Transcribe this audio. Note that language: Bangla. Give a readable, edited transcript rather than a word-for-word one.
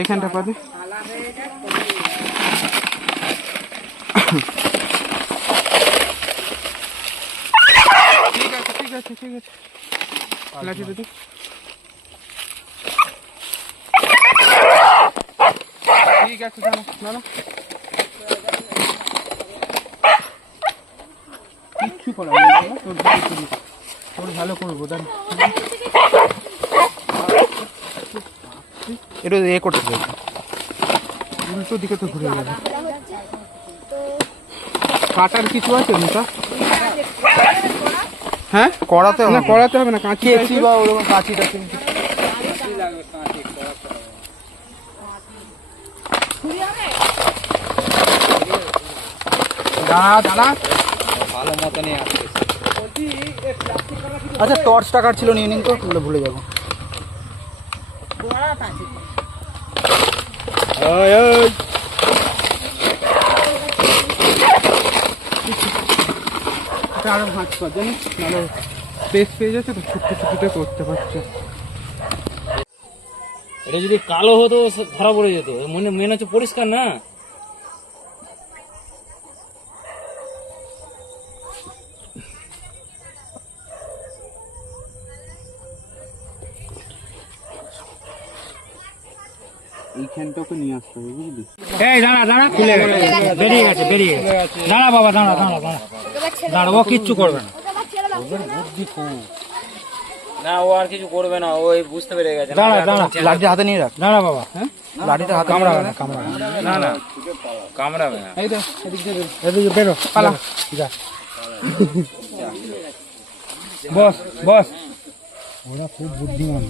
এইখানটা পাবে। ঠিক আছে ঠিক আছে ঠিক আছে, লাঠি দিদি। ঠিক আছে দাঁড়া দাঁড়া, কিচ্ছু করা তোর ভালো করবো দাঁড়া। এটা এ করতে চাই, উল্টো দিকে তো ঘুরে যাবে। কাটার কিছু আছে মোটা? হ্যাঁ করাতে না, হবে করাতে হবে না, কাঁচি কেচি বা ওরকম কাঁচি টাচি। দাঁড়া দাঁড়া, ভালো মতনই আসছে। আচ্ছা টর্চ টাকার ছিল, নিয়ে নিন তো, ভুলে যাবো। আরো ভাঁজ কর জানিস, নাহলে স্পেস পেয়ে যাচ্ছে তো, ছুটতে ছুটতে করতে পারছে। এটা যদি কালো হতো ধরা পড়ে যেত, মেন হচ্ছে পরিষ্কার না। এইখানটা ওকে নিয়ে আসতে হবে বুঝলি। এই দাঁড়া দাঁড়া, খুলে গেছে, বেরিয়ে গেছে বেরিয়ে গেছে। দাঁড়া বাবা দাঁড়া দাঁড়া দাঁড়া দাঁড়া, ও কিচ্ছু করবে না। না ও আর কিছু করবে না, ওই বুঝতে পেরে গেছে। দাঁড়া দাঁড়া, লাঠিটা হাতে নিয়ে রাখ। দাঁড়া বাবা। হ্যাঁ লাঠিটা হাতে কামড়াবে না, কামড়াবে না, না কামড়াবে না। এই দেখ এদিক দিয়ে বেরো। এদিকে বেরো, পালা। যা বস বস। ওরা খুব বুদ্ধিমান।